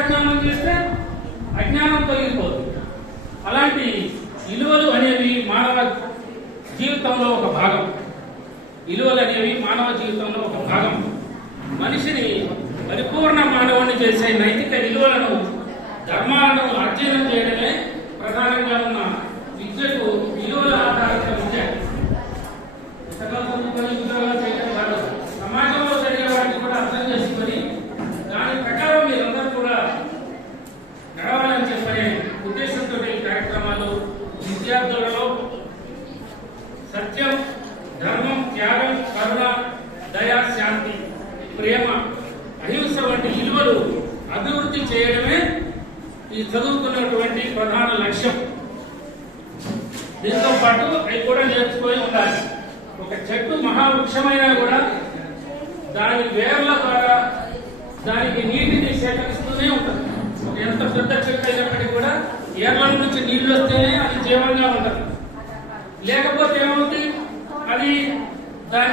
విద్యాజ్ఞానం చేస్తే అజ్ఞానం తొలగిపోతుంది. అలాంటి విలువలు అనేవి మానవ జీవితంలో ఒక భాగం. విలువలు అనేవి మానవ జీవితంలో ఒక భాగం. మనిషిని పరిపూర్ణ మానవుని చేసే నైతిక విలువలను, ధర్మాలను అధ్యయనం చేయడమే ప్రధానంగా ఉన్న విద్యకు విలువల ఆధారిత విద్య. సమాజంలో జరిగే వాటిని కూడా అర్థం చేసుకొని దాని ప్రకారం మీరందరూ కూడా నడవాలని చెప్పనే ఉద్దేశంతో ఈ కార్యక్రమాలు విద్యార్థులలో సత్యం, ధర్మం, త్యాగం, కరుణ, దయ, శాంతి, ప్రేమ, అహింస వంటి విలువలు అభివృద్ధి చేయడమే ఈ చదువుకున్నటువంటి ప్రధాన లక్ష్యం. దీంతో పాటు అవి కూడా నేర్చుకొని ఉండాలి. ఒక చెట్టు మహావృక్షమైనా కూడా దాని వేర్ల ద్వారా దానికి నీటిని సేకరిస్తూనే ఉంటుంది. ఎంత పెద్ద చెట్టు అయినప్పటికీ కూడా ఏర్ల నుంచి నీళ్లు వస్తేనే అది జీవంగా ఉంటుంది. లేకపోతే ఏమవుతుంది, అది దాన్ని